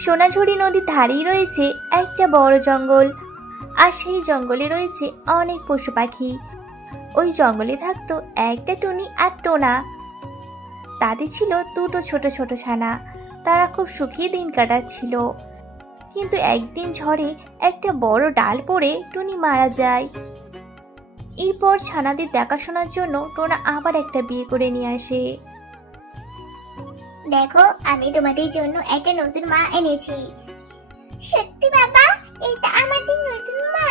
সোনাঝুরি নদীর ধারেই রয়েছে একটা বড় জঙ্গল, আর সেই জঙ্গলে রয়েছে অনেক পশু পাখি। ওই জঙ্গলে থাকতো একটা টুনি আর টোনা। তাদের ছিল দুটো ছোট ছোট ছানা। তারা খুব সুখী দিন কাটাচ্ছিল। কিন্তু একদিন ঝড়ে একটা বড় ডাল পড়ে টুনি মারা যায়। এরপর ছানাদের দেখাশোনার জন্য টোনা আবার একটা বিয়ে করে নিয়ে আসে। দেখো, আমি তোমাদের জন্য একটা নতুন মা এনেছি। সত্যি বাবা, এটা আমাদের নতুন মা?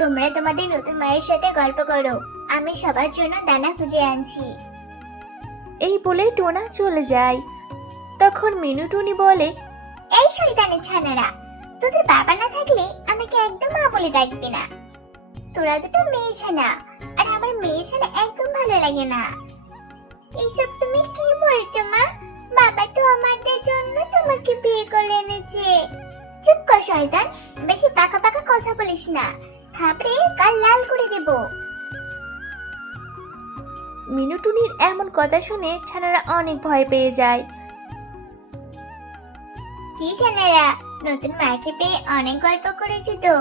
তোমরা তোমাদের নতুন মায়ের সাথে গল্প করো, আমি সবার জন্য দানা খুঁজে আনছি। এই বলে টোনা চলে যায়। তখন মিনু টুনি বলে, এই শয়তানের ছানারা, তোদের বাবা না থাকলে আমাকে একদম মা বলে ডাকবি না। তোরা দুটো মেয়ে ছানা, আর আমার মেয়ে ছানা একদম ভালো লাগে না। এইসব তুমি কি বলছো মা? বাবা তো আমাদের জন্য তোমাকে বিয়ে করে এনেছে। চুপ কর শয়তান, বেশি পাকা পাকা কথা বলিস না, থাপড়ে গাল লাল করে দেব। মিনু টুনির এমন কথা শুনে ছানারা অনেক ভয় পেয়ে যায়। কি ছানারা, নতুন মাকে পেয়ে অনেক গল্প করেছো তো,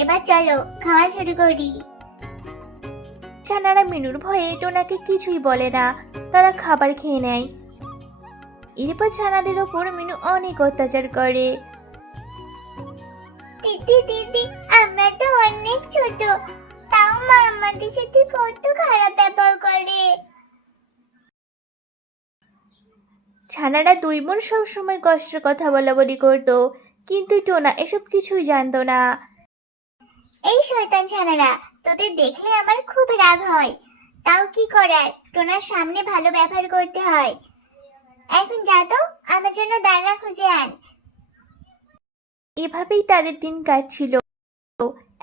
এবার চলো খাওয়া শুরু করি। ছানারা মিনুর ভয়ে টোনাকে কিছুই বলে না। তারা খাবার খেয়ে নেয়। এরপর ছানাদের ওপর মিনু অনেক অত্যাচার করে। দিদি দিদি, আমরা তো অনেক ছোট, তাও মা আমাদের সাথে কত খারাপ ব্যবহার করে। ছানারা দুই বোন সবসময় কষ্টের কথা বলা বলি করতো, কিন্তু টোনা এসব কিছুই জানতো না। এই শয়তান ছানারা, তোদের দেখলে আমার খুব রাগ হয়, তাও কি করার, টোনার সামনে ভালো ব্যবহার করতে হয়। এখন যা তো, আমার জন্য দানা খুঁজে আন। এভাবেই তাদের দিন কাটছিল।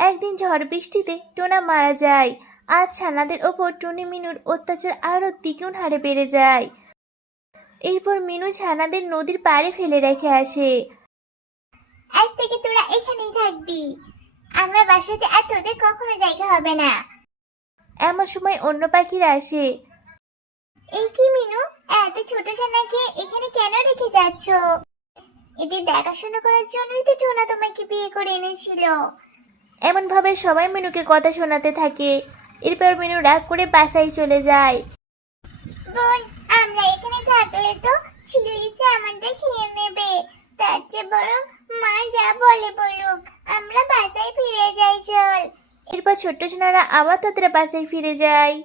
একদিন ঝড় বৃষ্টিতে টোনা মারা যায়, আর ছানাদের ওপর টুনি মিনুর অত্যাচার আরো দ্বিগুণ হারে বেড়ে যায়। এরপর মিনু ছানাদের নদীর পাড়ে ফেলে রেখে আসে। আজ থেকে তোরা এখানেই থাকবি, আমার বাসাতে আর তোদের কখনো জায়গা হবে না। এমন সময় অন্য পাখিরা আসে। এই কি মিনু, এত ছোট ছানাকে এখানে কেন রেখে যাচ্ছ? এদের দেখাশোনা করার জন্যই তো টোনা তোমাকে বিয়ে করে এনেছিল। এমন ভাবে সবাই মিনুকে কথা শোনাতে থাকে। এরপর মিনু রাগ করে বাসায় চলে যায়। বোন, আমরা এখানে থাকলে তো চিলিসে আমাদের খেয়ে নেবে, তার চেয়ে বরং মা যা বলে বলুক, আমরা বাসায় ফিরে যাই চল। এরপর ছোট্ট সোনারা আবার তাদের বাসায় ফিরে যায়।